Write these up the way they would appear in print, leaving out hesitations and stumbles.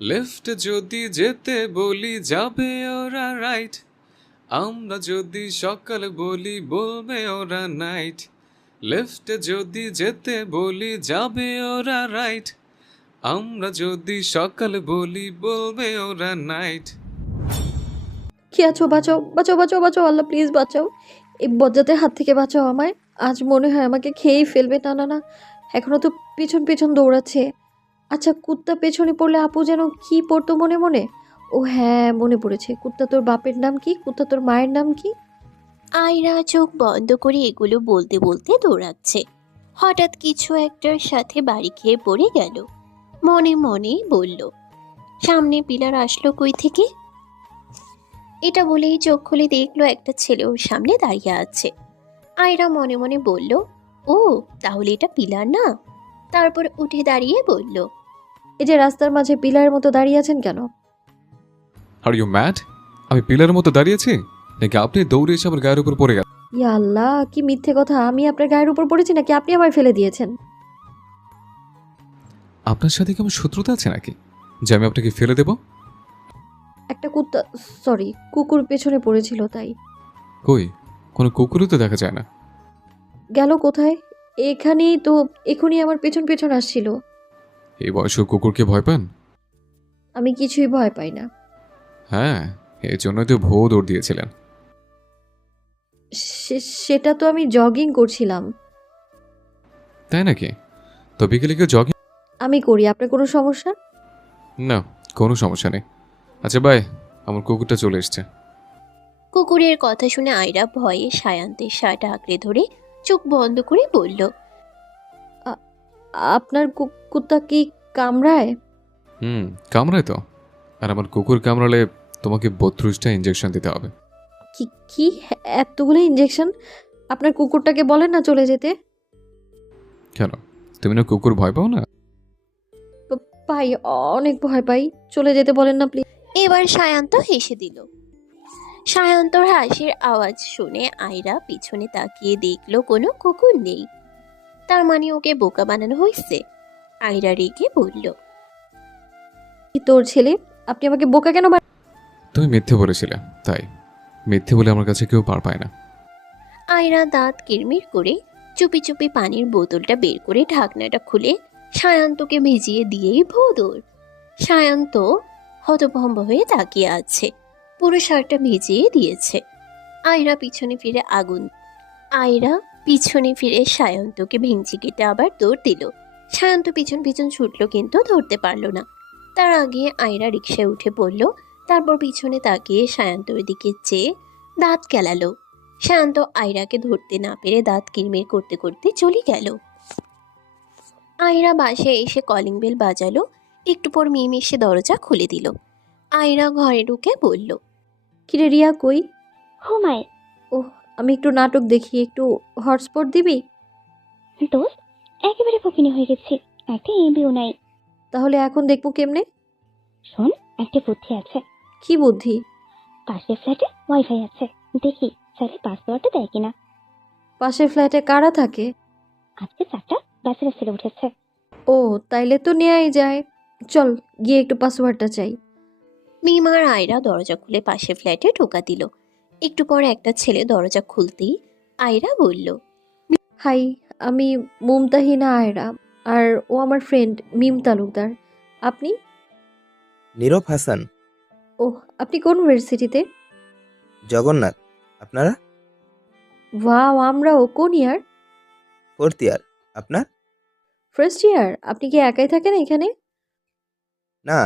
Lift যদি যেতে বলি যাবে ওরা রাইট, আমরা যদি সকাল বলি বলবে ওরা নাইট। লিফটে যদি যেতে বলি যাবে ওরা রাইট, আমরা যদি সকাল বলি বলবে ওরা নাইট। কি আছো? বাঁচাও, বাঁচাও, বাঁচাও, বাঁচাও, আল্লাহ প্লিজ বাঁচাও। এই বজ্জাতের হাত থেকে বাঁচাও আমায়। আজ মনে হয় আমাকে খেয়েই ফেলবে। না, না, না, এখনো তো পেছন পেছন দৌড়াচ্ছে। আচ্ছা, কুত্তা পেছনে পড়লে আপু যেন কি পড়তো মনে মনে? ও হ্যাঁ, মনে পড়েছে। কুত্তা তোর বাপের নাম কি? কুত্তা তোর মায়ের নাম কি? আয়রা চোখ বন্ধ করে এগুলো বলতে বলতে দৌড়াচ্ছে। হঠাৎ কিছু একটার সাথে বাড়ি খেয়ে পড়ে গেল। মনে মনে বলল, সামনে পিলার আসলো কই থেকে। এটা বলেই চোখ খুলে দেখলো একটা ছেলে ওর সামনে দাঁড়িয়ে আছে। আয়রা মনে মনে বলল, ও তাহলে এটা পিলার না। তারপর উঠে দাঁড়িয়ে বলল, এই যে রাস্তার মাঝে পিলারের মতো দাঁড়িয়ে আছেন কেন? Are you mad? আমি পিলারের মতো দাঁড়িয়েছি নাকি আপনি দৌড়ে এসে আমার গায়ের উপর পড়ে গেল? ইয়া আল্লাহ, কি মিথ্যে কথা! আমি আপনার গায়ের উপর পড়েছি নাকি আপনি আমায় ফেলে দিয়েছেন? আপনার সাথে কি আমার শত্রুতা আছে নাকি যে আমি আপনাকে ফেলে দেব? একটা কুত্তা, সরি, কুকুর পেছনে পড়েছিল তাই। কই, কোনো কুকুরও তো দেখা যায় না। গেল কোথায়? এখানেই তো, এখনই আমার পেছন পেছন আসছিল। এই বয়সে কুকুরকে ভয় পান? আমি কিছুই ভয় পাই না। হ্যাঁ, এই জন্যই তো ভো দৌড় দিয়েছিলেন। সেটা তো আমি জগিং করছিলাম। তাই নাকি? তো বিকেলে কেউ জগিং? আমি করি, আপনার কোনো সমস্যা? না, কোনো সমস্যা নেই। আচ্ছা বাই, আমার কুকুরটা চলে এসছে। কুকুরের কথা শুনে আয়রা ভয়ে সায়ান্তের শার্ট আঁকড়ে ধরে চোখ বন্ধ করে বলল, আ- আপনার কুত্তা কি কামড়ায়? কামড়ায় তো। আর আমার কুকুর কামড়ালে তোমাকে 32টা ইঞ্জেকশন দিতে হবে। কি কি এতগুলো ইঞ্জেকশন? আপনার কুকুরটাকে বলেন না চলে যেতে। কেন, তুমি না কুকুর ভয় পাও না? পাই, অনেক ভয় পাই। চলে যেতে বলেন না প্লিজ। এবার সায়ান্ত হেসে দিল। সায়ন্তর হাসির আওয়াজ শুনে আয়রা পিছনে তাকিয়ে দেখলো কোনো কুকুর নেই। তার মানে ওকে বোকা বানানো হয়েছে। আয়রা রেগে বলল, তোর ছেলে, আপনি আমাকে বোকা কেন তুমি মিথ্যে বলেছিলে, তাই। মিথ্যে বলে আমার কাছে কেউ পার পায় না। আয়রা দাঁত কিরমির করে চুপি চুপি পানির বোতলটা বের করে ঢাকনাটা খুলে সায়ান্তকে ভিজিয়ে দিয়েই ভোদর। সায়ান্ত হতভম্ব হয়ে তাকিয়ে আছে। পুরো শার্টটা ভিজিয়ে দিয়েছে। আয়রা পিছনে ফিরে আয়রা পিছনে ফিরে সায়ন্তকে ভেঙচি কেটে আবার দৌড় দিল। সায়ন্ত পিছন পিছন ছুটলো কিন্তু ধরতে পারলো না। তার আগে আয়রা রিকশায় উঠে পড়ল। তারপর পিছনে তাকিয়ে সায়ন্তর দিকে চেয়ে দাঁত কেলালো। শান্ত আয়রাকে ধরতে না পেরে দাঁত কিরমির করতে করতে চলে গেল। আয়রা বাসায় এসে কলিং বেল বাজালো। একটু পর মিম এসে দরজা খুলে দিল। আয়রা ঘরে ঢুকে বলল, কিরে রিয়া কই? ঘুমায়। ওহ, আমি একটু নাটক দেখি, একটু হটস্পট দিবি? দোস্ত, একেবারে ফকিনি হয়ে গেছে। একটা এমবিও নাই। তাহলে এখন দেখবো কেমনে? শোন, একটা বুদ্ধি আছে। কি বুদ্ধি? পাশের ফ্ল্যাটে ওয়াইফাই আছে, দেখি চাইলে পাসওয়ার্ডটা দেয় কিনা। পাশের ফ্ল্যাটে কারা থাকে? আজকে 4টা ব্যাচেলার ছেলে উঠেছে। ও, তাইলে তো নেয়াই যায়। চল, গিয়ে একটু পাসওয়ার্ডটা চাই। মিম আর আয়রা দরজা খুলে পাশে ফ্ল্যাটে ঢোকা দিল। একটু পর একটা ছেলে দরজা খুলতেই আয়রা বলল, হাই, আমি মুমতাহিনা আয়রা। আর ও আমার ফ্রেন্ড মিম তালুকদার। আপনি? নীরব হাসান। ওহ, আপনি কোন ইউনিভার্সিটিতে? জগন্নাথ। আপনারা? ওয়াও, আমরাও। কোন ইয়ার? 4th ইয়ার। আপনার? First year. আপনি কি একাই থাকেন এখানে? না,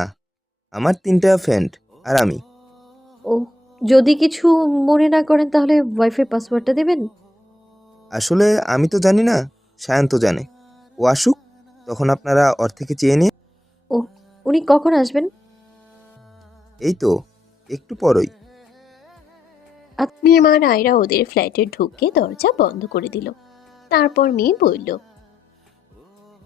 আমার 3টা ফ্রেন্ড আর আমি। ও, যদি কিছু মনে না করেন তাহলে ওয়াইফাই পাসওয়ার্ডটা দেবেন? আসলে আমি তো জানি না, সায়ন্ত জানে। ও আসুক, তখন আপনারা ওর থেকে চেয়ে নিয়ে। ও, উনি কখন আসবেন? এই তো একটু পরই। মিম আর আয়রা ওদের ফ্ল্যাটে ঢুকে দরজা বন্ধ করে দিল। তারপর মেয়ে বলল,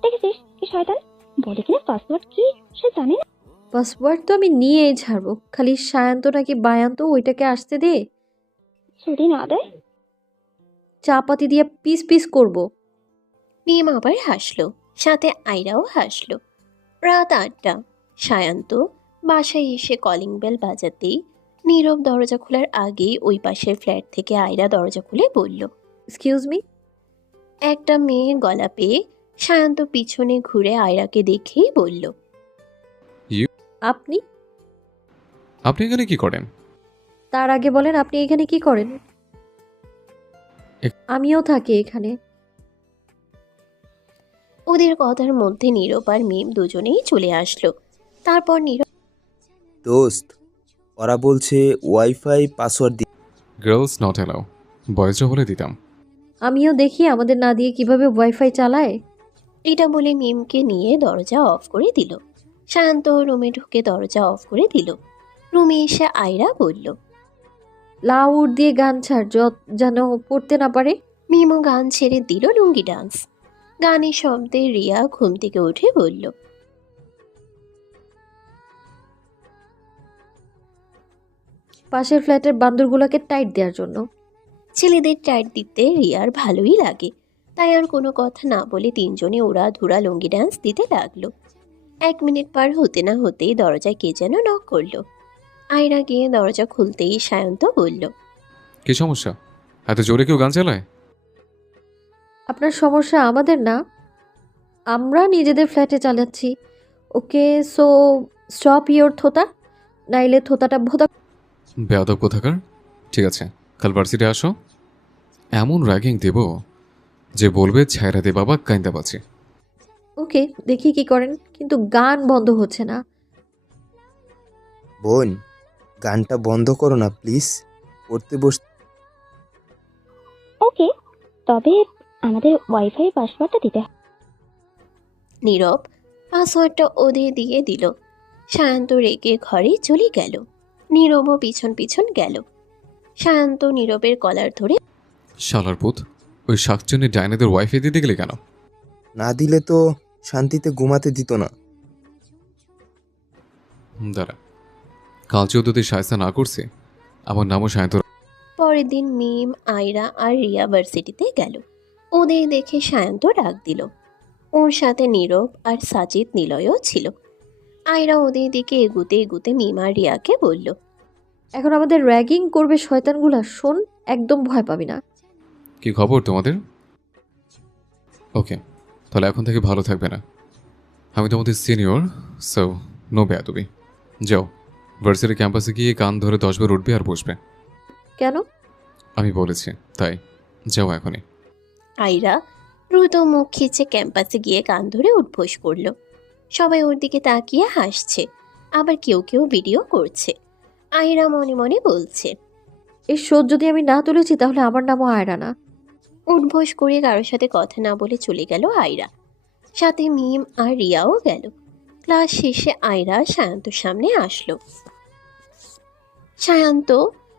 দেখেছিস কি শয়তান, বলে কিনা পাসওয়ার্ড কি সে জানে না। পাসওয়ার্ড তো আমি নিয়েই ছাড়বো, খালি সায়ান্ত নাকি বায়ান্ত ওইটাকে আসতে দে। যদি না দেয়? চা পাতি দিয়ে পিস পিস করব। মিম আবার হাসলো, সাথে আয়রাও হাসলো। রাত 8টা। সায়ান্ত বাসায় এসে কলিং বেল বাজাতেই নীরব দরজা খোলার আগেই ওই পাশের ফ্ল্যাট থেকে আয়রা দরজা খুলে বলল। Excuse me. একটা মেয়ের গলা পেয়ে সায়ান্ত পিছনে ঘুরে আয়রাকে দেখেই বলল। আপনি? আপনি এখানে কি করেন? তার আগে বলেন আপনি এখানে কি করেন? আমিও থাকি এখানে। ওদের কথার মধ্যে নীরব আর মিম দুজনেই চলে আসলো। তারপর নীরব দোস্ত, ওরা বলছে ওয়াইফাই পাসওয়ার্ড দি। গার্লস নট অ্যালাউ, বয়েজরা হলে দিতাম। আমিও দেখি আমাদের না দিয়ে কিভাবে ওয়াইফাই চালায়। এটা বলে মিমকে নিয়ে দরজা অফ করে দিল। সায়ান্ত রুমে ঢুকে দরজা অফ করে দিল। রুমে এসে আয়রা বলল। লাউড দিয়ে গান ছাড় যেন পড়তে না পারে। মিমও গান ছেড়ে দিল লুঙ্গি ডান্স। গানের শব্দে রিয়া ঘুম থেকে উঠে বলল। পাশের ফ্ল্যাটের বান্দরগুলোকে টাইট দেওয়ার জন্য। ছেলেদের টাইট দিতে রিয়ার ভালোই লাগে, তাই আর কোনো কথা না বলে তিনজনে ওরা ধুরা লুঙ্গি ডান্স দিতে লাগলো। 1 মিনিট পার হতে না হতেই দরজায় কে যেন নক করলো। আয়রা গিয়ে দরজা খুলতেই সায়ন্ত বলল। কি সমস্যা? এত জোরে কেউ গান চালায়? আপনার সমস্যা আমাদের না, আমরা নিজেদের ফ্ল্যাটে চালাচ্ছি। ওকে, সো স্টপ ইওর থোতা, নাইলে থোতাটা ভোতা। বেয়াদব কোথাকার। ঠিক আছে, কাল ভার্সিটি আসো, এমন র্যাগিং দেব যে বলবে ছায়রা দে বাবা কাইন্দা বাঁচে। ওকে, দেখি কি করেন, কিন্তু গান বন্ধ হচ্ছে না। বোন, গানটা বন্ধ করো না প্লিজ, পড়তে বস। ওকে, তবে আমাদের ওয়াইফাই পাসওয়ার্ডটা দিতে হবে। নীরব পাসওয়ার্ডটা ওদের দিয়ে দিল। সায়ন্ত রেগে ঘরে চলে গেল। নীরবও পিছন পিছন গেল। সায়ন্ত নীরবের কলার ধরে। শালার পুত, ওই শাকচুনি ডাইনাদের ওয়াইফাই দিতে গেলে কেন? না দিলে তো শান্তিতে ঘুমাতে দিত না। দাঁড়া, কাল যদি সায়স্তা না করছে, আমার নামও সায়ন্ত। পরের দিন মিম, আয়রা আর রিয়া ভার্সিটিতে গেল। ওদের দেখে সায়ন্ত ডাক দিল। ওর সাথে নীরব আর সাজিদ নিলয়ও ছিল। আয়রা ওদের দিকে এগুতে এগুতে মিম আর রিয়াকে বলল। এখন আমাদের র্যাগিং করবে শয়তানগুলা, শোন, একদম ভয় পাবি না। কি খবর তোমাদের? ওকে, তাহলে এখন থেকে ভালো থাকবে না। আমি তোমাদের সিনিয়র, সো নো বেয়াদবি। যাও, ভার্সিটি ক্যাম্পাসে গিয়ে কান ধরে 10 বার উঠবে আর বসবে। কেন? আমি বলেছি তাই, যাও এখনই। আয়রা দ্রুত মুখ খিচে ক্যাম্পাসে গিয়ে কান ধরে উঠবোস করলো। সবাই ওর দিকে তাকিয়ে হাসছে, আবার কেউ কেউ ভিডিও করছে। আয়রা মনে মনে বলছে। এই শোধ যদি আমি না তুলেছি তাহলে আমার নামও আয়রা না। উঠবোস করে কারোর সাথে কথা না বলে চলে গেল আয়রা। সাথে মিম আর রিয়াও গেল। ক্লাস শেষে আয়রা সায়ন্তর সামনে আসলো। সায়ন্ত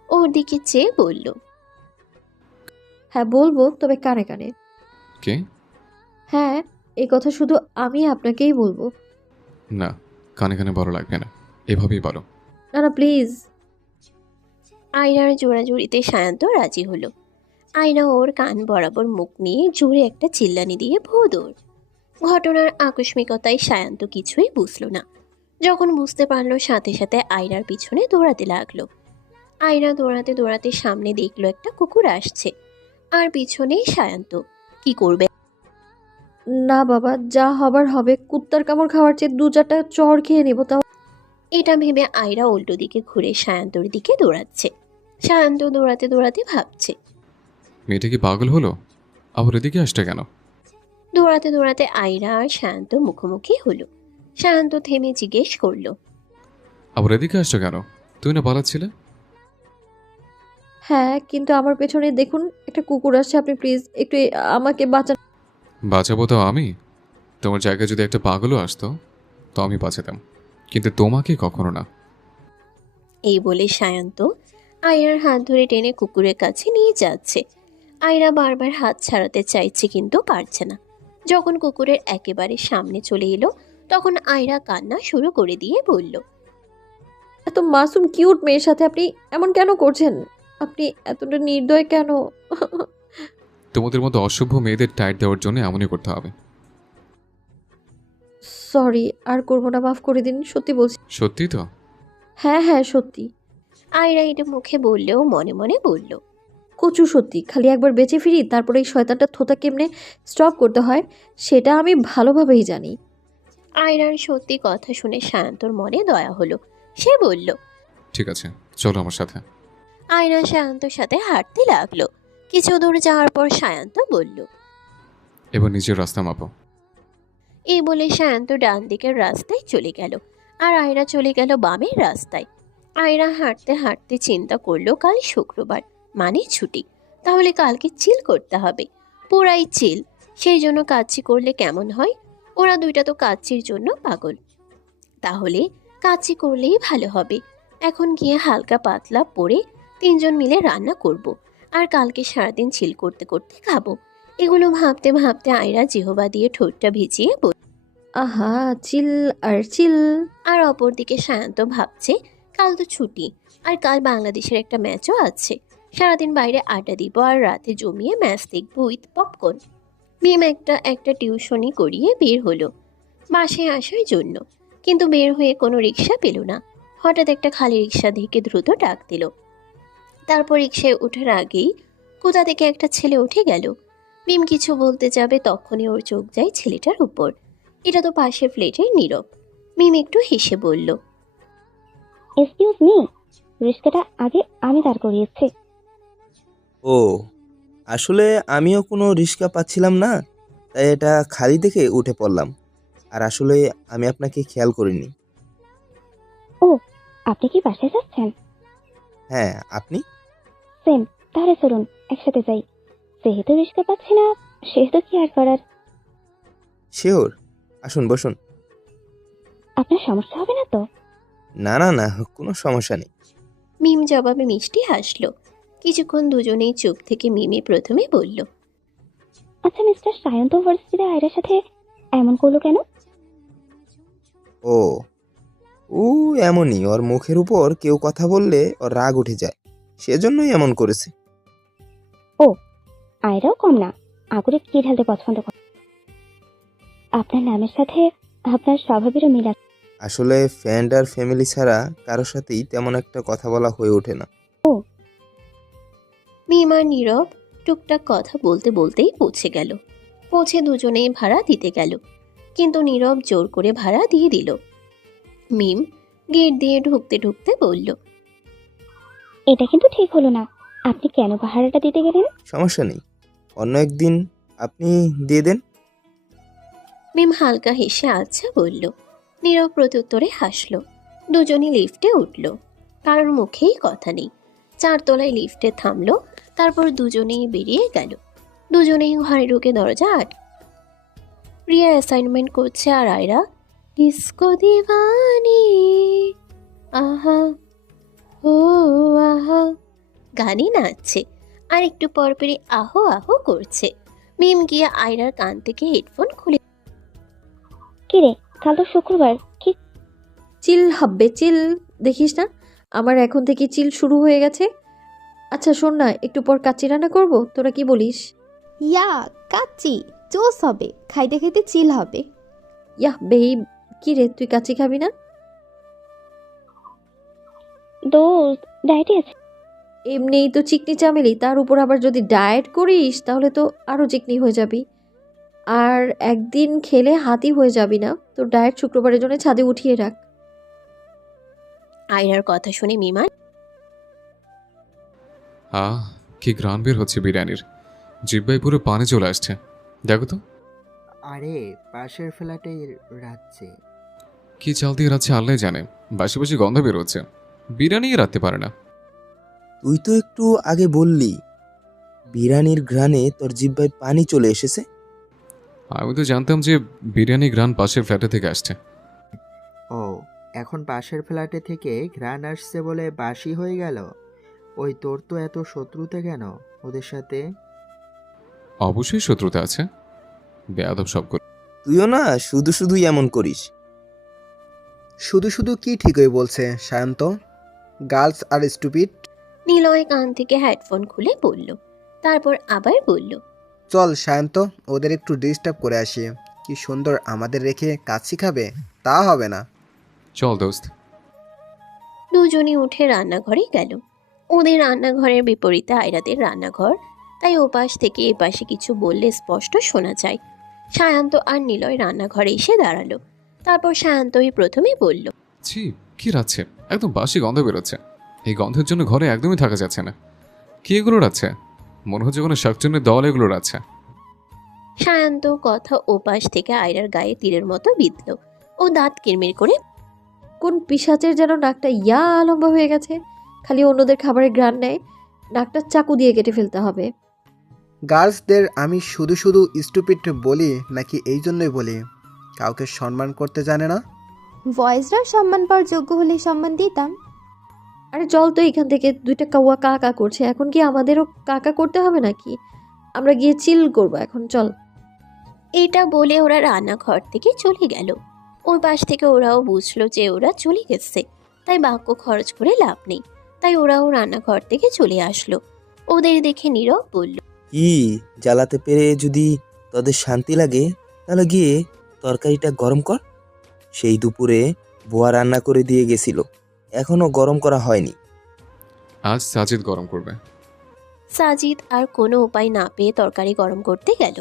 ওর দিকে চেয়ে বলল। হ্যাঁ বলবো, তবে কানে কানে। কে? হ্যাঁ, এই কথা শুধু আমি আপনাকেই বলবো। না, কানে কানে বড় লাগবে না, এভাবেই বলো। না না প্লিজ। আয়রার জোড়াজুড়িতে সায়ন্ত রাজি হলো। আয়রা ওর কান বরাবর মুখ নিয়ে জোরে একটা চিল্লানি দিয়ে ভোঁদৌড়। ঘটনার আকস্মিকতায় সায়ন্ত কিছুই বুঝলো না। যখন বুঝতে পারলো সাথে সাথে আয়রার পিছনে দৌড়াতে লাগলো। আয়রা দৌড়াতে দৌড়াতে সামনে দেখলো একটা কুকুর আসছে, আর পিছনেই সায়ন্ত। কি করবে? না বাবা, যা হবার হবে, কুত্তার কামড় খাওয়ার চেয়ে 2-4টা চড় খেয়ে নেবো তাও। এটা ভেবে আয়রা উল্টো দিকে ঘুরে সায়ন্তর দিকে দৌড়াচ্ছে। সায়ন্ত দৌড়াতে দৌড়াতে ভাবছে। মেয়েটা কি পাগল হলো? আবার এদিকে আসছে কেন? দৌড়াতে দৌড়াতে আয়রা আর সায়ন্ত মুখোমুখি হলো। সায়ন্ত থেমে জিজ্ঞেস করলো। আবার এদিকে আসছো কেন? তুই না পালাচ্ছিলে? হ্যাঁ, কিন্তু আমার পেছনে দেখুন একটা কুকুর আসছে, আপনি প্লিজ একটু আমাকে বাঁচান। বাঁচাবো তো আমি। তোমার জায়গায় যদি একটা পাগলও আসতো তো আমি বাঁচাতাম, কিন্তু তোমাকে কখনো না। এই বলে সায়ন্ত আয়রার হাত ধরে টেনে কুকুরের কাছে নিয়ে যাচ্ছে। আয়রা বারবার হাত ছাড়াতে চাইছে কিন্তু পারছে না। যখন কুকুরের একেবারে সামনে চলে এলো তখন আয়রা কান্না শুরু করে দিয়ে বলল। এত মাসুম কিউট মেয়ের সাথে আপনি এমন কেন করছেন? আপনি এতটা নির্দয় কেন? তোমাদের মতো অসভ্য মেয়েদের টাইট দেওয়ার জন্য এমনই করতে হবে। সরি, আর করবো না, মাফ করে দিন, সত্যি বলছি। সত্যি তো? হ্যাঁ হ্যাঁ সত্যি। আয়রা এটা মুখে বললেও মনে মনে বলল, কচু সত্যি, খালি একবার বেঁচে ফিরি, তারপরে এই শয়তানটা থোতা কেমনে স্টপ করতে হয় সেটা আমি ভালোভাবেই জানি। আয়রার সত্যি কথা শুনে সায়ন্তর মনে দয়া হলো। সে বলল, ঠিক আছে, চলো আমার সাথে। আয়রা সায়ন্তর সাথে হাঁটতে লাগলো। কিছু দূর যাওয়ার পর সায়ন্ত বলল, এবার নিজের রাস্তা মাপো। এই বলে সায়ন্ত ডান দিকের রাস্তায় চলে গেল, আর আয়রা চলে গেল বামের রাস্তায়। আয়রা হাঁটতে হাঁটতে চিন্তা করলো, কাল শুক্রবার, মানে ছুটি, তাহলে কালকে চিল করতে হবে, পুরাই চিল। সেই জন্য কাচ্চি করলে কেমন হয়? ওরা দুইটা তো কাচ্চির জন্য পাগল, তাহলে কাচ্চি করলেই ভালো হবে। এখন গিয়ে হালকা পাতলা পরে তিনজন মিলে রান্না করব, আর কালকে সারাদিন চিল করতে করতে খাবো। এগুলো ভাবতে ভাবতে আয়রা জিহবা দিয়ে ঠোঁটটা ভিজিয়ে আহা, চিল আর চিল। আর অপরদিকে সায়ন্ত ভাবছে, কাল তো ছুটি, আর কাল বাংলাদেশের একটা ম্যাচও আছে। সারাদিন বাইরে আড্ডা দিব, আর রাতে জমিয়ে ম্যাচ দেখবো উইথ পপকর্ন। মিম একটা একটা টিউশনি করিয়ে বের হলো বাসায় আসার জন্য, কিন্তু বের হয়ে কোনো রিক্সা পেল না। হঠাৎ একটা খালি রিক্সা দেখে দ্রুত ডাক দিল। তারপর রিক্সায় ওঠার আগেই কোথা থেকে একটা ছেলে উঠে গেল। মিম কিছু বলতে যাবে, তখনই ওর চোখ যায় ছেলেটার উপর। এটা তো পাশের ফ্ল্যাটের নীরব। মিম একটু হেসে বলল, এক্সকিউজ মি, রিস্কাটা আগে আমি দাঁড় করিয়েছি। ও, আসলে আমিও কোনো রিক্সা পাচ্ছিলাম না, তাই এটা খালি দেখে উঠে পড়লাম। আর আসলে আমি আপনাকে খেয়াল করিনি। ও, আপনি কি বাসায় যাচ্ছেন? হ্যাঁ, আপনি? সেম, তাহলে চলুন একসাথে যাই। যেহেতু রিস্কা পাচ্ছি না, সেহেতু কি আর করার। শিওর, আসুন বসুন। আপনার সমস্যা হবে না তো? না না না, কোনো সমস্যা নেই। মিম জবাবে মিষ্টি হাসলো। কিছুক্ষণ দুজনেই চুপ থেকে মিমে প্রথমে বলল, আচ্ছা, মিস্টার সায়ন্ত ভার্সিটিতে আয়রার সাথে এমন করলো কেন? ও ও এমনই, ওর মুখের উপর কেউ কথা বললে ওর রাগ উঠে যায়, সেজন্যই এমন করেছে। আয়রাও কম না, আগুরে কি ঢালতে পছন্দ করে। আপনার নামের সাথে আপনার স্বভাবেরও মিল আছে। আসলে ফ্রেন্ড আর ফ্যামিলি ছাড়া কারোর সাথেই তেমন একটা কথা বলা হয়ে ওঠে না। মিম আর নীরব টুকটাক কথা বলতে বলতেই পৌঁছে গেল। পৌঁছে দুজনেই ভাড়া দিতে গেল, কিন্তু নীরব জোর করে ভাড়া দিয়ে দিল। মিম গেট দিয়ে ঢুকতে ঢুকতে বলল, এটা কিন্তু ঠিক হলো না। আপনি কেন ভাড়াটা দিতে গেলেন? সমস্যা নেই, অন্য একদিন আপনি দিয়ে দেন। মিম হালকা হেসে আচ্ছা বলল। নীরব প্রত্যুত্তরে হাসলো। দুজনই লিফটে উঠল, কারোর মুখেই কথা নেই। 4 তলায় লিফটে থামলো, তারপর দুজনেই বেরিয়ে গেল। দুজনেই ঘরে ঢুকে দরজা রিয়া অ্যাসাইনমেন্ট করছে, আর আয়রা ডিস্কো দিওয়ানি আহা ও আহা গানে নাচছে, আর একটু পরপরই আহো আহো করছে। মিম গিয়ে আয়রার কান থেকে হেডফোন খুলে, কি রে, কাল তো শুক্রবার, কি? চিল হাব্বে চিল, দেখিস না আমার এখন থেকে চিল শুরু হয়ে গেছে। আচ্ছা শোন না, একটু পর কাচ্চি রান্না করবো, তোরা কি বলিস? ইয়া, কাচ্চি জোস হবে, খাইতে খাইতে চিল হবে। ইয়াহ বেব, কি রে তুই কাচ্চি খাবি না? দোস্ত ডায়েটে আছে। এমনিই তো চিকনি চামেলি, তার উপর আবার যদি ডায়েট করিস তাহলে তো আরো চিকনি হয়ে যাবি, আর একদিন খেলে হাতি হয়ে যাবি না। তো ডায়েট শুক্রবারের জন্য ছাদে উঠিয়ে রাখ। আয়রার কথা শুনে মিমা আহ, কি গ্রান বের হচ্ছে বিরিয়ানির, জিব্বাই পুরো পানি চলে আসছে। দেখো তো আরে পাশের ফ্ল্যাটে রাখছে। কি চাল দিয়ে রাখছে আল্লাহ জানে, বাসি বাসি গন্ধ বের হচ্ছে, বিরিয়ানি রাখতে পারে না। তুই তো একটু আগে বললি বিরিয়ানির ঘ্রাণে তোর জিহ্বায় পানি চলে এসেছে। আমি তো জানতাম যে বিরিয়ানি গ্রান পাশের ফ্ল্যাটে থেকে আসছে। ও, এখন পাশের ফ্ল্যাটে থেকে ঘ্রাণ আসছে বলে বাসি হয়ে গেল? ওই তোর তো এত শত্রুতা কেন ওদের সাথে? অবশ্যই শত্রুতা আছে, বেয়াদব সব করে। তুইও না শুধু শুধুই এমন করিস। শুধু শুধু কি ঠিকই বলছে সায়ন্ত, গার্লস আর স্টুপিড। নিলয় কান থেকে হেডফোন খুলে বলল, তারপর আবার বলল, চল সায়ন্ত, ওদের একটু ডিস্টার্ব করে আসি। কি সুন্দর আমাদের রেখে কাজ শিখাবে? তা হবে না। চল দোস্ত। দুজনই উঠে রান্নাঘরে গেল। ওদের রান্নাঘরের বিপরীতে আয়রাদের রান্নাঘর, তাই ওপাশ থেকে এপাশে কিছু বললে স্পষ্ট শোনা যায়। সায়ান্ত আর নিলয় রান্নাঘরে এসে দাঁড়ালো। তারপর সায়ান্তই প্রথমে বলল, ছি, কি রাচ্ছে, একদম বাসি গন্ধ বেরোচ্ছে। এই গন্ধের জন্য ঘরে একদমই থাকা যাচ্ছে না। কি এগুলো রাচ্ছে? মনে হচ্ছে কোনো শাকচুন্নির দল এগুলো রাচ্ছে। সায়ান্ত কথা ওপাশ থেকে আয়রার গায়ে তীরের মতো বিঁধল। ও দাঁত কিরমির করে কোন পিশাচের যেন নাকটা লম্বা হয়ে গেছে, খালি অন্যদের খাবারের ঘ্রাণ নেয়। নাকটা চাকু দিয়ে কেটে ফেলতে হবে। গার্লসদের আমি শুধু শুধু স্টুপিড বলি নাকি এই জন্যই বলি কাউকে সম্মান করতে জানে না? ভয়েসরাও সম্মান পাওয়ার যোগ্য হলে সম্মান দিতাম। আরে চল তো এখান থেকে, দুইটা কাউয়া কাকা করছে, এখন কি আমাদেরও কাকা করতে হবে নাকি? আমরা গিয়ে চিল করবো এখন, চল। এটা বলে ওরা রান্নাঘর থেকে চলে গেল। ওই পাশ থেকে ওরাও বুঝলো যে ওরা চলে গেছে, তাই বাক্য খরচ করে লাভ নেই। তাই ওরাও রান্নাঘর থেকে চলে আসলো। ওদের দেখে নীরব বলল, কি জ্বালাতে পেরে যদি তোদের শান্তি লাগে তাহলে গিয়ে তরকারিটা গরম কর। সেই দুপুরে বুয়া রান্না করে দিয়ে গেছিল, এখনো গরম করা হয়নি। আজ সাজিদ গরম করবে। সাজিদ আর কোনো উপায় না পেয়ে তরকারি গরম করতে গেল।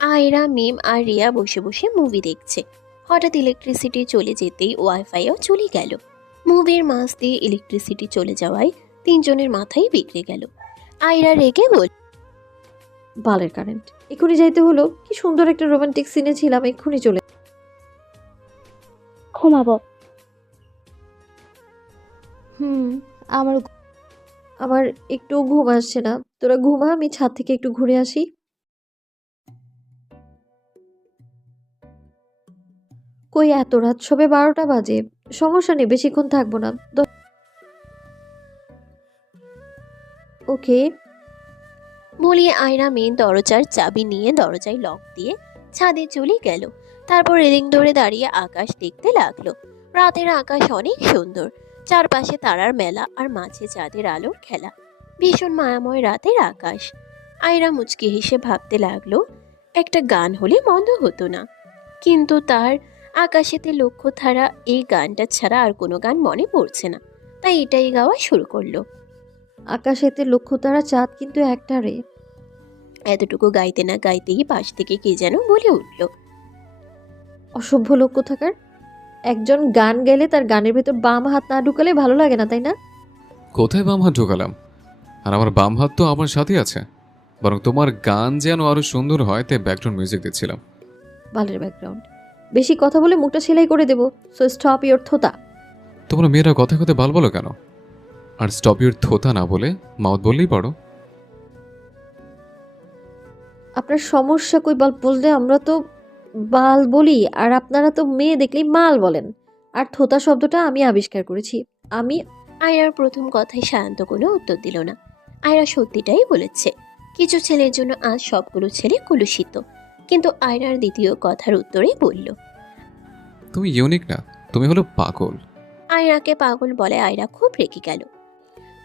আয়রা, মিম আর রিয়া বসে বসে মুভি দেখছে। হঠাৎ ইলেকট্রিসিটি চলে যেতেই ওয়াইফাইও চলে গেল। মুভির মাঝ দিয়ে ইলেকট্রিসিটি চলে যাওয়ায় তিনজনের মাথায় বিগড়ে গেল। আয়রা রেগে বল, বালের কারেন্ট, এক্ষুনি যাইতে হলো। কি সুন্দর একটা রোমান্টিক সিনে ছিলাম, এক্ষুনি চলে। ঘুমাবো। আমার আমার একটু ঘুম আসছে না, তোরা ঘুমা, আমি ছাদ থেকে একটু ঘুরে আসি। কই এত রাত, সবে 12টা বাজে। সমস্যা নেই, বেশিক্ষণ থাকবো না। ওকে। বলে আয়রা মেন দরজার চাবি নিয়ে দরজায় লক দিয়ে ছাদে চলে গেল। তারপর রেলিং ধরে দাঁড়িয়ে আকাশ দেখতে লাগলো। রাতের আকাশ অনেক সুন্দর, চারপাশে তারার মেলা আর মাঝে চাঁদের আলোর খেলা। ভীষণ মায়াময় রাতের আকাশ। আয়রা মুচকি হেসে ভাবতে লাগলো, একটা গান হলে মন্দ হতো না। কিন্তু তার আকাশেতে লক্ষ্য ধারা এই গানটা ছাড়া আর কোনো গান মনে পড়ছে না, তাই এটাই গাওয়া শুরু করলো। আকাশেতে লক্ষ্য তারা, চাঁদ কিন্তু একটা রে। এতটুকু গাইতে না গাইতেই পাশ থেকে কে যেন বলে উঠল, অসভ্য লোক কোথাকার। একজন গান গেলে তার গানের ভেতর বাম হাত না ঢুকালে ভালো লাগে না, তাই না? কোথায় বাম হাত ঢোকালাম? আর আমার বাম হাত তো আমার সাথে আছে। বরং তোমার গান যেন আরো সুন্দর হয় তাই ব্যাকগ্রাউন্ড মিউজিক দিচ্ছিলাম। বালের ব্যাকগ্রাউন্ড। বেশি কথা বলে মুখটা সেলাই করে দেবো। সো স্টপ ইওর থোতা। তোমরা মেয়েরা কথা কথা বাল বলো কেন? আর স্টপ ইউর থোতা না বলে মাউথ বললেই পারো। আপনার সমস্যা কই বাল বলতে? আমরা তো বাল বলি, আর আপনারা তো মেয়ে দেখলেই মাল বলেন। আর থোতা শব্দটা আমি আবিষ্কার করেছি। আমি আয়রার প্রথম কথায় সায়ন্ত কোনো উত্তর দিল না। আয়রা সত্যিটাই বলেছে, কিছু ছেলের জন্য আজ সবগুলো ছেলে কলুষিত। কিন্তু আয়রার দ্বিতীয় কথার উত্তরে বলল, তুমি ইউনিক না, তুমি হলো পাগল। আয়রাকে পাগল বলে আয়রা খুব রেগে গেল।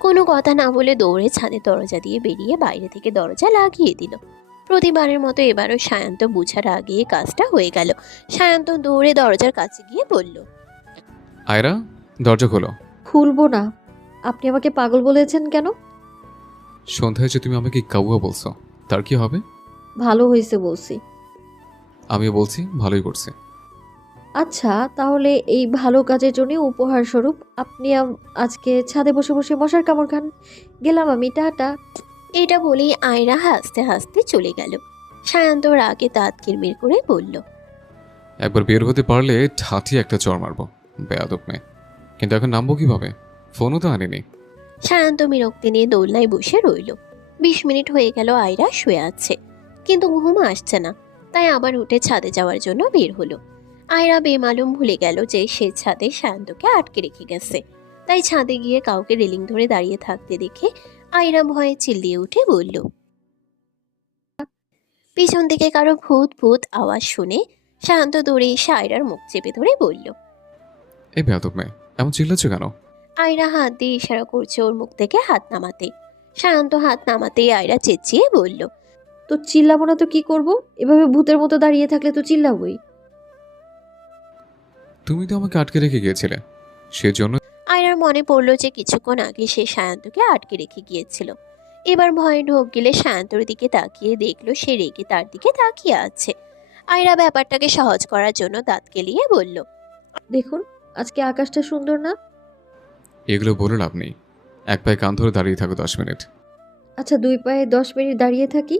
কোনো কথা না বলে দৌড়ে ছাদের দরজা দিয়ে বেরিয়ে বাইরে থেকে দরজা লাগিয়ে দিল। প্রতিবারের মতো এবারও সায়ন্ত বুঝার আগে কাজটা হয়ে গেল। সায়ন্ত দৌড়ে দরজার কাছে গিয়ে বলল, আয়রা, দরজা খোলো। খুলবো না। আপনি আমাকে পাগল বলেছেন কেন? সন্ধ্যায় যে তুমি আমাকে কাউয়া বলছো, তার কি হবে? ভালো হয়েছে বলছি। আমিও বলছি ভালোই করছি। আচ্ছা, তাহলে এই ভালো কাজের জন্য উপহার স্বরূপ আপনি আজকে ছাদে বসে বসে মশার কামড় খান। গেলাম আমি, টাটা। এটা বলেই আয়রা হাসতে হাসতে চলে গেল। সায়ন্ত রাগে দাঁত কিরমির করে বলল, একবার বের হতে পারলে ঠাঠি একটা চড় মারবো, বেয়াদব মেয়ে। কিন্তু এখন নামবো কিভাবে? ফোনও তো আনিনি। সায়ন্ত বিরক্তি নিয়ে দোলনায় বসে রইল। 20 মিনিট হয়ে গেল আয়রা শুয়ে আছে, কিন্তু ঘুম আসছে না। তাই আবার উঠে ছাদে যাওয়ার জন্য বের হলো। আয়রা বেমালুম ভুলে গেল যে সে ছাদে সায়ন্তকে আটকে রেখে গেছে। তাই ছাদে গিয়ে কাউকে রেলিং ধরে দাঁড়িয়ে থাকতে দেখে আয়রা ভয়ে চিল্লিয়ে উঠে বলল, পিছন থেকে কারো ভূত ভূত আওয়াজ শুনে সায়ন্ত দৌড়ে এসে আয়রার মুখ চেপে ধরে বলল, এই বেয়াদব মেয়ে, এমন চিল্লাচ্ছ কেন? আয়রা হাত দিয়ে ইশারা করছে ওর মুখ থেকে হাত নামাতে। সায়ন্ত হাত নামাতেই আয়রা চেঁচিয়ে বলল, তো চিল্লাবো না তো কি করব? এভাবে ভূতের মতো দাঁড়িয়ে থাকলে তো চিল্লাবই। তুমি তো আমাকে আটকে রেখে গিয়েছিলে, সেজন্য। আয়রার মনে পড়ল যে কিছুক্ষণ আগে সে সায়ান্তকে আটকে রেখে গিয়েছিল। এবার ভয়ে ঢোক গেলে সায়ান্তর দিকে তাকিয়ে দেখলো সে রেগে তার দিকে তাকিয়ে আছে। আয়রা ব্যাপারটাকে সহজ করার জন্য দাঁত কেলিয়ে বলল, দেখুন, আজকে আকাশটা সুন্দর না? এগুলো বলে লাভ নেই। এক পায়ে কান ধরে দাঁড়িয়ে থাকো 10 মিনিট। আচ্ছা, 2 পায়ে 10 মিনিট দাঁড়িয়ে থাকি।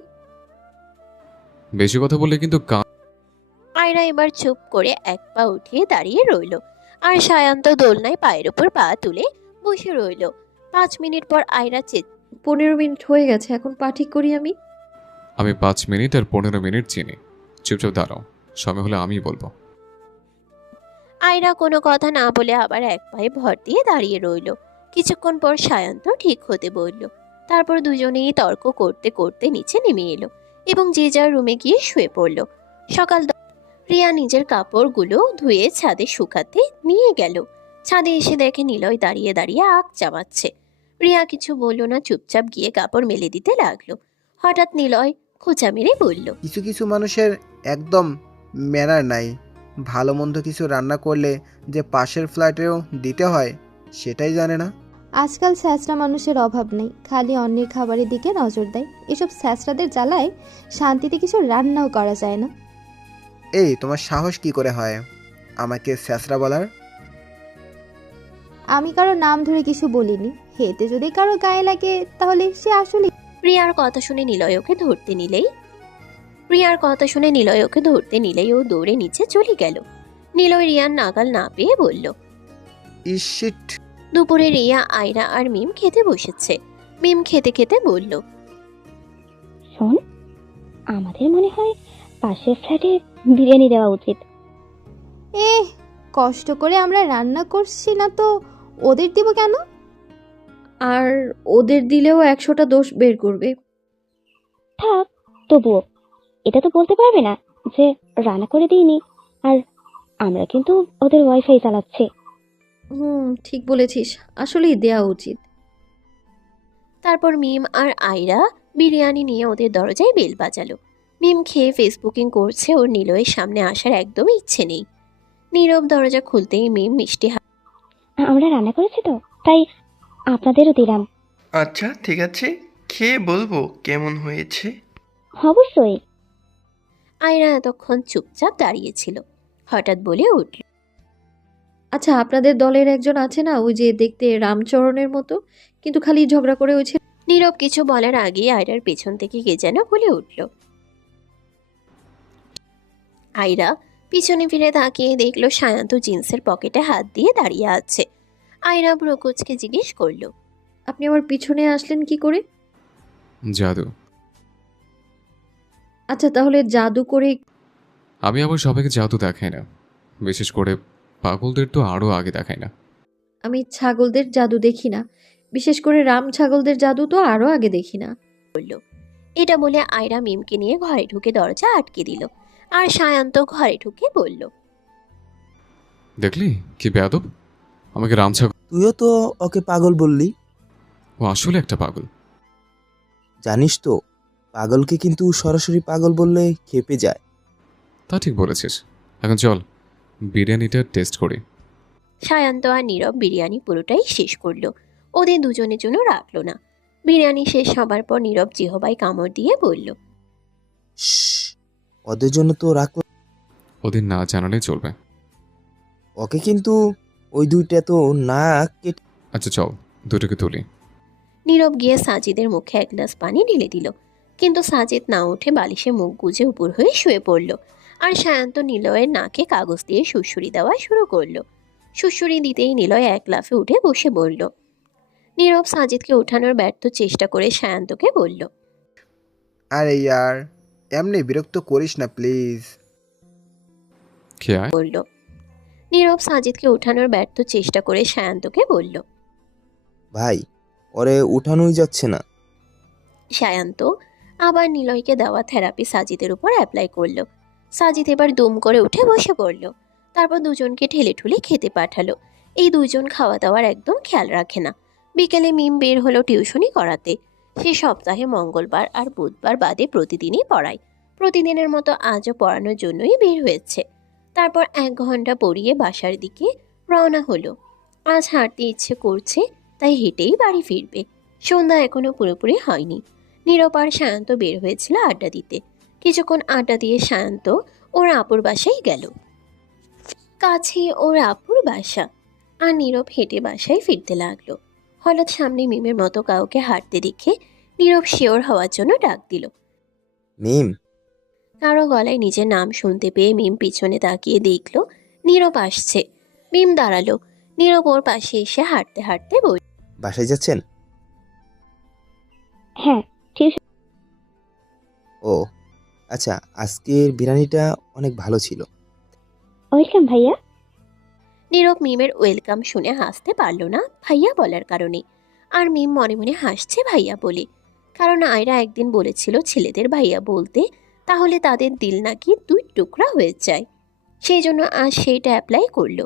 বেশি কথা বললে কিন্তু কান। আয়রা এবার চুপ করে এক পা উঠিয়ে দাঁড়িয়ে রইল, আর সায়ান্ত দোলনায় পায়ের উপর পা তুলে বসে রইল। 5 মিনিট পর আয়রা 15 মিনিট হয়ে গেছে, এখন পা ঠিক করি আমি। আমি 5 মিনিট আর 15 মিনিট চিনি। চুপচাপ দাঁড়াও, সময় হলে আমিই বলবো। আয়রা কোনো কথা না বলে আবার এক পায়ে ভর দিয়ে দাঁড়িয়ে রইল। কিছুক্ষণ পর সায়ন্ত ঠিক হতে বলল। তারপর দুজনেই তর্ক করতে করতে নিচে নেমে এলো এবং যে যার রুমে গিয়ে শুয়ে পড়ল। সকাল রিয়া নিজের কাপড়গুলো ধুয়ে ছাদে শুকাতে নিয়ে গেল। ছাদে এসে দেখে নিলয় দাঁড়িয়ে দাঁড়িয়ে আগ চাবাচ্ছে। রিয়া কিছু বলল না, চুপচাপ গিয়ে কাপড় মেলে দিতে লাগলো। হঠাৎ নিলয় খোঁচা মেরে বলল, কিছু কিছু মানুষের একদম ম্যানার নাই। ভালো মন্দ কিছু রান্না করলে যে পাশের ফ্ল্যাটেও দিতে হয় সেটাই জানে না। আজকাল স্যাঁচরা মানুষের অভাব নেই, খালি অন্যের খাবারের দিকে নজর দেয়। এসব স্যাঁচরাদের জ্বালায় শান্তিতে কিছু রান্নাও করা যায় না। এই তোমার সাহস কি করে হয় আমাকে স্যাঁচরা বলার? আমি কারো নাম ধরে কিছু বলিনি, হেতে যদি কারো গায়ে লাগে তাহলে সে আসলে। রিয়ার কথা শুনে নিলয় ওকে ধরতে নিলেই ও দৌড়ে নিচে চলে গেল। নিলয় রিয়ার নাগাল না পেয়ে বলল, ইশিট। দুপুরে রিয়া, আয়রা আর মিম খেতে বসেছে। মিম খেতে খেতে বলল, শোন, আমাদের মনে হয় পাশের ফ্ল্যাটে বিরিয়ানি দেওয়া উচিত। কষ্ট করে আমরা রান্না করছি না তো ওদের দিব কেন? আর ওদের দিলেও 100টা দোষ বের করবে। থাক, তবুও এটা তো বলতে পারবে না যে রান্না করে দিইনি। আর আমরা কিন্তু ওদের ওয়াইফাই চালাচ্ছি। ঠিক বলেছিস, আসলেই দেয়া উচিত। তারপর মিম আর আয়রা বিরিয়ানি নিয়ে ওদের দরজায় বেল বাজালো। মিম খেয়ে ফেসবুকিং করছে, ওর নিলয়ের সামনে আসার একদমই ইচ্ছে নেই। নীরব দরজা খুলতেই মিম মিষ্টি আমরা রান্না করেছি তো, তাই আপনাদেরও দিলাম। আচ্ছা ঠিক আছে, খেয়ে বলবো কেমন হয়েছে। অবশ্যই। আয়রা এতক্ষণ চুপচাপ দাঁড়িয়েছিল, হঠাৎ বলে উঠল, আচ্ছা, আপনাদের দলের একজন আছে না, ওই যে দেখতে রামচরণের মতো, কিন্তু খালি ঝগড়া করে ওই ছেলে। নীরব কিছু বলার আগেই আয়রার পেছন থেকে কে যেন বলে উঠল। আয়রা পিছনে ফিরে তাকিয়ে দেখলো সায়ান্ত জিন্সের পকেটে হাত দিয়ে দাঁড়িয়ে আছে। আয়রা ব্রোকোচকে জিজ্ঞেস করলো, আপনি আমার পিছনে আসলেন কি করে? জাদু। আচ্ছা, তাহলে জাদু করে? আমি আবার সবাইকে জাদু দেখাই না, বিশেষ করে পাগলদের তো আরো আগে দেখাই না। আমি ছাগলদের জাদু দেখি না, বিশেষ করে রাম ছাগলদের জাদু তো আরো আগে দেখি না। এটা বলে আয়রা মিমকে নিয়ে ঘরে ঢুকে দরজা আটকে দিল। আর সায়ান্ত ঘরে ঢুকে বলল, দেখলি কি বেয়াদব, আমাকে রামছাগল। তুইও তো ওকে পাগল বললি। ও আসলে একটা পাগল। জানিস তো, পাগলকে কিন্তু সরাসরি পাগল বললে খেপে যায়। তা ঠিক বলেছিস। এখন চল বিরিয়ানিটা টেস্ট করি। সায়ান্ত আর নীরব বিরিয়ানি পুরোটাই শেষ করলো, ওদের দুজনের জন্য রাখলো না। বিরিয়ানি শেষ হবার পর নীরব জিহবায় কামড় দিয়ে বলল, শ্শ্, ওদের জন্য তো রাখলাম। ওদের না জানালে চলবে। ওকে কিন্তু ওই দুইটা তো না কেটে। আচ্ছা চল দুটোকে তুলি। নীরব গিয়ে সাজিদের মুখে এক গ্লাস পানি ঢেলে দিল, কিন্তু সাজিদ না উঠে বালিশে মুখ গুজে উপর হয়ে শুয়ে পড়ল। আর সায়ান্ত নিলয়ের নাকে কাগজ দিয়ে সুড়সুড়ি দেওয়া শুরু করলো। সুড়সুড়ি দিতেই নিলয় এক লাফে উঠে বসে পড়ল। নীরব সাজিদকে ওঠানোর ব্যর্থ চেষ্টা করে সায়ান্তকে বলল, আরে ইয়ার, এমনি বিরক্ত করিস না প্লিজ। খেয়ে আয়। বলল নীরব সাজিদকে ওঠানোর ব্যর্থ চেষ্টা করে সায়ান্তকে বলল। ভাই, ওরে উঠানোই যাচ্ছে না। সায়ান্ত আবার নিলয়কে দেওয়া থেরাপি সাজিদের উপর অ্যাপ্লাই করলো। সাজিদ এবার দুম করে উঠে বসে পড়ল। তারপর দুজনকে ঠেলে ঠুলে খেতে পাঠালো। এই দুজন খাওয়া দাওয়ার একদম খেয়াল রাখে না। বিকেলে মিম বের হলো টিউশনি করাতে। সে সপ্তাহে মঙ্গলবার আর বুধবার বাদে প্রতিদিনই পড়ায়। প্রতিদিনের মতো আজও পড়ানোর জন্যই বের হয়েছে। তারপর 1 ঘন্টা পড়িয়ে বাসার দিকে রওনা হলো। আজ হাঁটতে ইচ্ছে করছে, তাই হেঁটেই বাড়ি ফিরবে। সন্ধ্যা এখনো পুরোপুরি হয়নি। নীরব আর সায়ন্ত বের হয়েছিল আড্ডা দিতে। কিছুক্ষণ আড্ডা দিয়ে সায়ন্ত ওর আপুর বাসায় গেল। কাছে ওর আপুর বাসা, আর নীরব হেঁটে বাসায় ফিরতে লাগলো। হঠাৎ সামনে মিমের মতো কাউকে হাঁটতে দেখে নীরব শিওর হওয়ার জন্য ডাক দিল। মিম। কারো গলায় নিজের নাম শুনতে পেয়ে মিম পিছনে তাকিয়ে দেখলো নীরব আসছে। মিম দাঁড়ালো। নীরব ওর পাশে এসে হাঁটতে হাঁটতে বলল, বাসায় যাচ্ছেন? হ্যাঁ, ও আচ্ছা, আজকের বিরিয়ানিটা অনেক ভালো ছিল। ওয়েলকাম ভাইয়া। নীরব মিমের ওয়েলকাম শুনে হাসতে পারল না ভাইয়া বলার কারণে। আর মিম মনে মনে হাসছে ভাইয়া বলে, কারণ আয়রা একদিন বলেছিল ছেলেদের ভাইয়া বলতে, তাহলে তাদের দিল নাকি 2 টুকরা হয়ে যায়। সেই জন্য আজ সেইটা অ্যাপ্লাই করলো।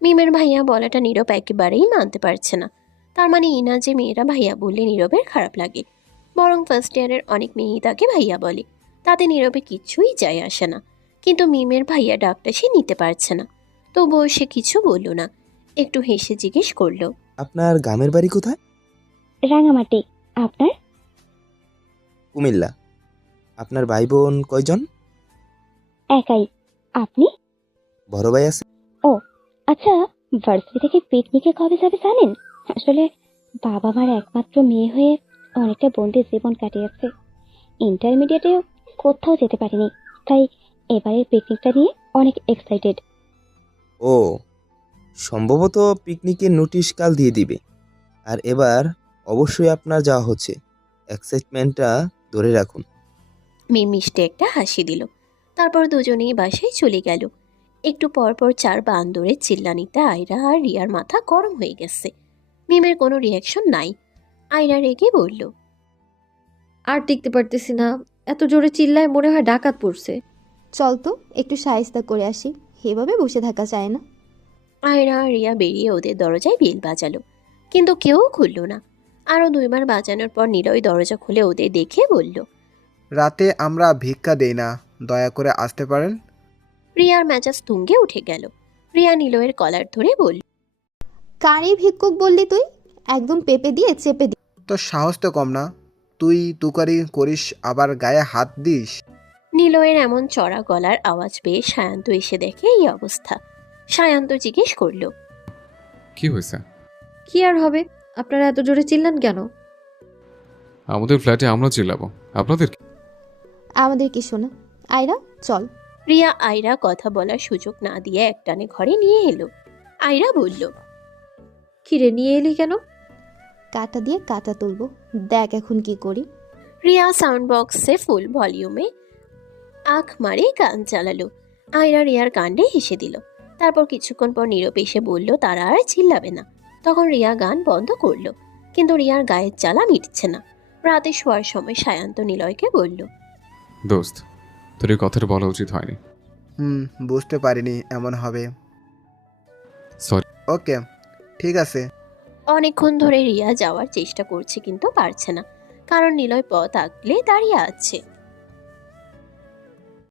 মিমের ভাইয়া বলাটা নীরব একেবারেই মানতে পারছে না। তার মানে এই না যে মেয়েরা ভাইয়া বললে নীরবের খারাপ লাগে, বরং ফার্স্ট ইয়ারের অনেক মেয়েই তাকে ভাইয়া বলে, তাতে নীরবে কিছুই যায় আসে না। কিন্তু মিমের ভাইয়া ডাকটা সে নিতে পারছে না। তবুও সে কিছু বলল না, একটু হেসে জিজ্ঞেস করলো, আপনার গ্রামের বাড়ি কোথায়? রাঙামাটি। আপনার? কুমিল্লা। আপনার ভাই বোন কয়জন? একাই। আপনি? বড় ভাই আছে? আচ্ছা, ভার্সিটি থেকে পিকনিকে কবে যাবে জানেন? আসলে বাবা মার একমাত্র মেয়ে হয়ে অনেকটা বন্দি জীবন কাটিয়েছে। ইন্টারমিডিয়েটেও কোথাও যেতে পারিনি, তাই এবারের পিকনিকটা নিয়ে অনেক এক্সাইটেড। ও, সম্ভবত পিকনিকের নোটিশ কাল দিয়ে দিবে। আর এবার অবশ্যই আপনার যাওয়া হচ্ছে। এক্সাইটমেন্টটা ধরে রাখুন। মিম মিষ্টি একটা হাসি দিল। তারপর দুজনেই বাসায় চলে গেল। একটু পর পর 4 বান্দরের চিল্লানিতে আয়রা আর রিয়ার মাথা গরম হয়ে গেছে। মিমের কোনো রিয়াকশন নাই। আয়রা রেগে বলল, আর টিকতে পারতেছি না, এত জোরে চিল্লায় মনে হয় ডাকাত পড়ছে। চল তো একটু শায়েস্তা করে আসি, এভাবে বসে থাকা যায় না। আয়রা আর রিয়া বেরিয়ে ওদের দরজায় বেল বাজালো, কিন্তু কেউ খুলল না। আরও 2 বার বাজানোর পর নিলয় দরজা খুলে ওদের দেখে বলল, রাতে আমরা ভিক্ষা দেই না, দয়া করে আসতে পারেন? রিয়ার মেজাজ তুঙ্গে উঠে গেল। রিয়া নিলয়ের কলার ধরে বলল, কারে ভিক্ষুক বললি তুই? একদম পেপে দিয়ে চেপে দি। তোর সাহস তো কম না, তুই তুকারি করিস আবার গায়ে হাত দিস। নিলয়ের এমন চড়া গলার আওয়াজ পেয়ে সায়ন্ত এসে দেখে এই অবস্থা। সায়ন্ত জিজ্ঞেস করল, কি হয়েছে? কি আর হবে, আপনারা এত জোরে চিল্লান কেন? আমাদের ফ্ল্যাটে আমরা চিল্লাবো, আপনাদের কি? আমাদের কি শোনা? আয়রা চল। রিয়া আয়রা কথা বলার সুযোগ না দিয়ে একটানে ঘরে নিয়ে এলো। আয়রা বলল, কিরে নিয়ে এলি কেন? কাটা দিয়ে কাটা তুলবো, দেখ এখন কি করি। রিয়া সাউন্ড বক্সে ফুল ভলিউমে আখ মারে গান চালালো। আয়রা রিয়ার কাণ্ডে হেসে দিল। তারপর কিছুক্ষণ পর নীরব এসে বলল তারা আর চিল্লাবে না। তখন রিয়া গান বন্ধ করলো, কিন্তু রিয়ার গায়ের জ্বালা মিটছে না। রাতে শোয়ার সময় সায়ন্ত নিলয়কে বলল, দোস্ত, তোর এই কথাটা বলা উচিত হয়নি। বুঝতে পারিনি এমন হবে। সরি। ওকে, ঠিক আছে। অনেকক্ষণ ধরে রিয়া যাওয়ার চেষ্টা করছে কিন্তু পারছে না, কারণ নিলয় পথ আগলে দাঁড়িয়ে আছে।